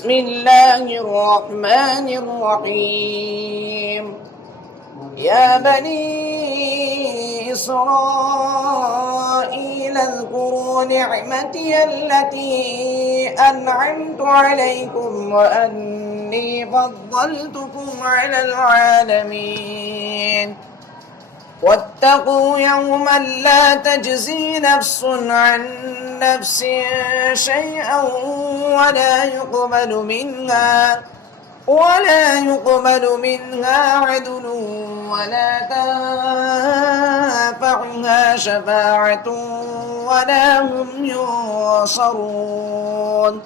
بسم الله الرحمن الرحيم يا بني إسرائيل اذكروا نعمتي التي أنعمت عليكم وأني فضلتكم على العالمين واتقوا يوما لا تجزي نفس عن نفس شيئا ولا يقبل منها عدل ولا تنفعها شفاعة ولا هم ينصرون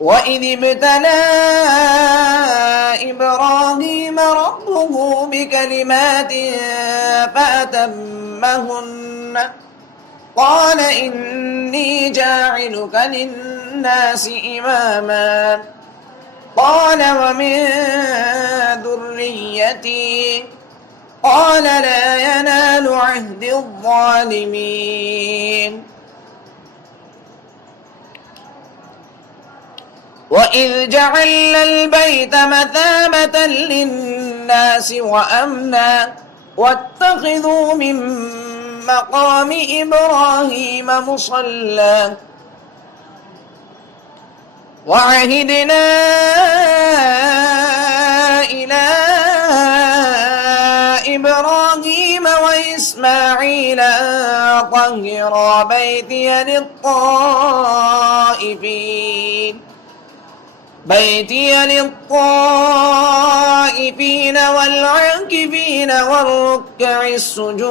وإذ ابتلى إبراهيم ربه بكلمات فأتمهن قال إني جاعلك للناس إماما قال ومن ذريتي قال لا ينال عهد الظالمين وإذ جعلنا البيت مثابة للناس وأمنا واتخذوا من مقام إبراهيم مصلى وعهدنا إلى إبراهيم وإسماعيل أن طهرا بيتي للطائفين والعاكفين والركع السجود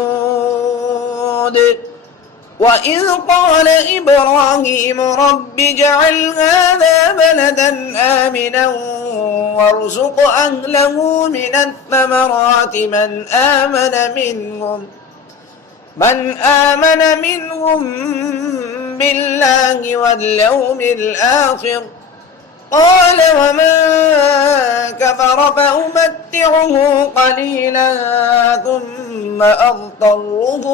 وإذ قال إبراهيم رب اجعل هذا بلدا آمنا وارزق أهله من الثمرات من آمن منهم بالله واليوم الآخر قال ومن كفر فأمتعه قليلا ثم أضطره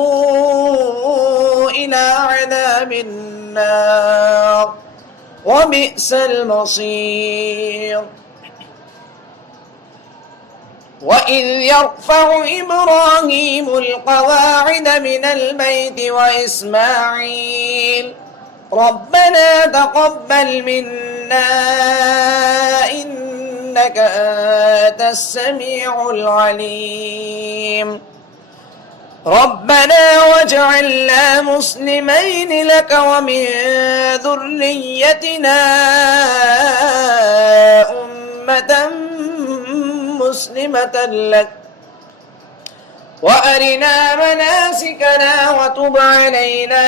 إلى عذاب النار وبئس المصير وإذ يرفع إبراهيم القواعد من البيت وإسماعيل ربنا تقبل منا إنك أنت السميع العليم ربنا واجعلنا مسلمين لك ومن ذريتنا أمة مسلمة لك وأرنا مناسكنا وتب علينا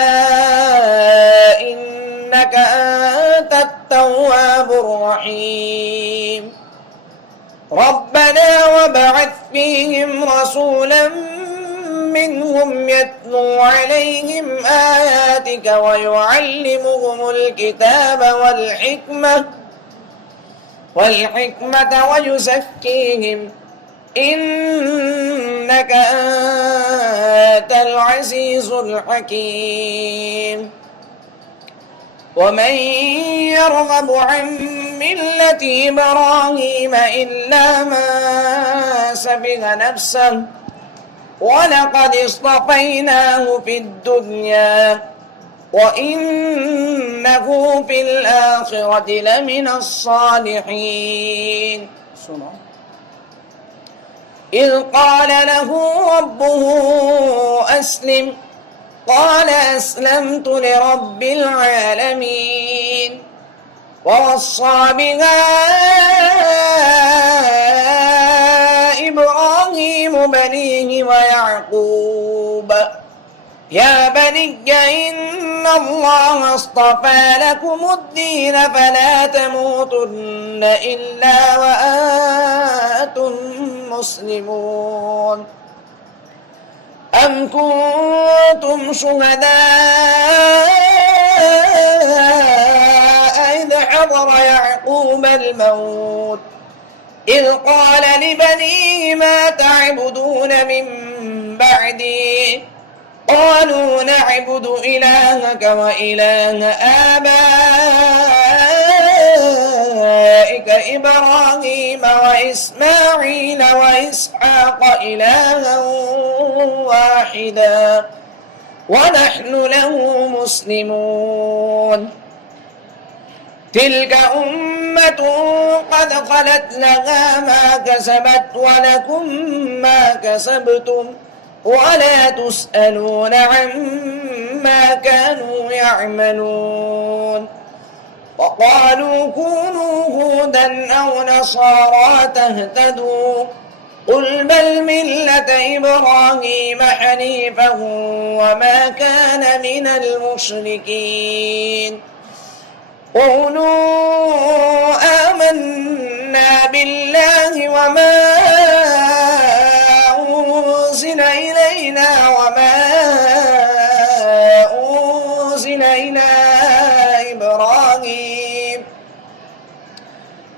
إنك أنت التواب الرحيم ربنا وابعث فيهم رسولا منهم يتلو عليهم آياتك ويعلمهم الكتاب والحكمة ويزكيهم إنك أنت العزيز الحكيم ومن يرغب عن ملة إبراهيم إلا من سفه نفسه ولقد اصطفيناه في الدنيا وإنه في الآخرة لمن الصالحين إذ قال له ربه أسلم قال أسلمت لرب العالمين ووصى بها إبراهيم بنيه ويعقوب يا بني إن الله اصطفى لكم الدين فلا تموتن إلا وأنتم مسلمون أم كنتم شهداء إذ حضر يعقوب الموت إذ قال لبنيه ما تعبدون من بعدي قالوا نعبد إلهك وإله آبائك إبراهيم وإسماعيل وإسحاق إلها واحدا ونحن له مسلمون تلك أمة قد خلت لها ما كسبت ولكم ما كسبتم ولا تسألون عما كانوا يعملون وقالوا كونوا هودا أو نصارى تهتدوا قل بل ملة إبراهيم حنيفا وما كان من المشركين قولوا آمنا بالله وما أنزل إلينا وما أنزل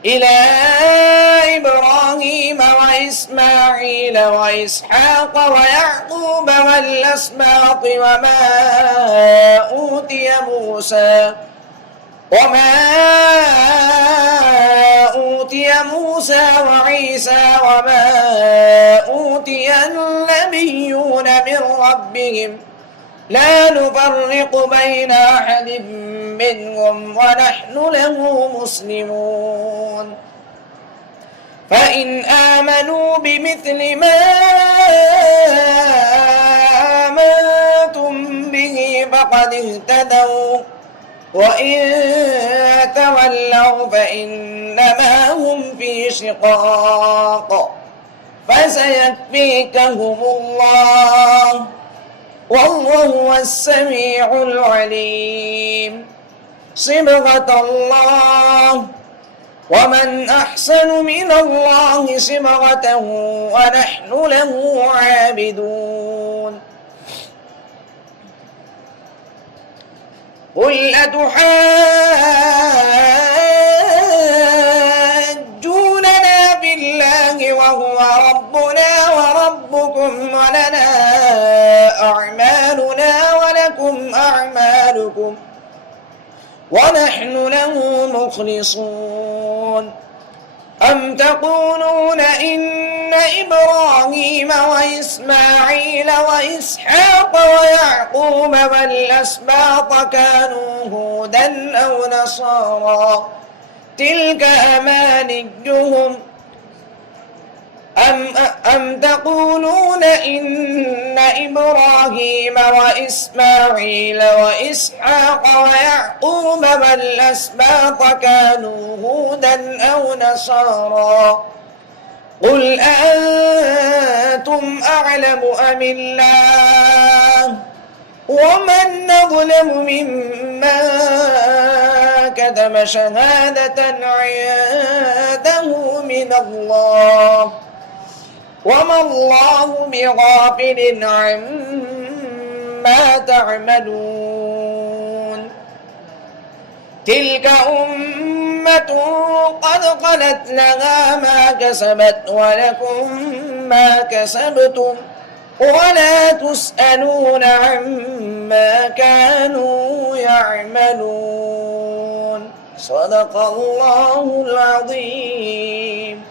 إلى إبراهيم وإسماعيل وإسحاق ويعقوب والأسباط وما أوتي موسى وعيسى وما أوتي النبيون من ربهم لا نفرق بين أحد منهم ونحن له مسلمون فإن آمنوا بمثل ما آمنتم به فقد اهتدوا وإن تولوا فإنما هم في شقاق فسيكفيكهم الله والله هو السميع العليم صبغة الله ومن أحسن من الله صبغة ونحن له عابدون قل أتحاجوننا بالله وهو ربنا وربكم ولنا أعمالنا ولكم أعمالكم ونحن له مخلصون أم تقولون إن إبراهيم وإسماعيل وإسحاق ويعقوب والأسباط كانوا هودا أو نصارى تلك أمانيهم أم تقولون إن إبراهيم وإسماعيل وإسحاق ويعقوب والأسباط كانوا هودا أو نصارى قل أنتم أعلم أم الله ومن أظلم ممن كتم شهادة عنده من الله وما الله بغافل عما تعملون تلك أمة قد خلت لها ما كسبت ولكم ما كسبتم ولا تسألون عما كانوا يعملون صدق الله العظيم.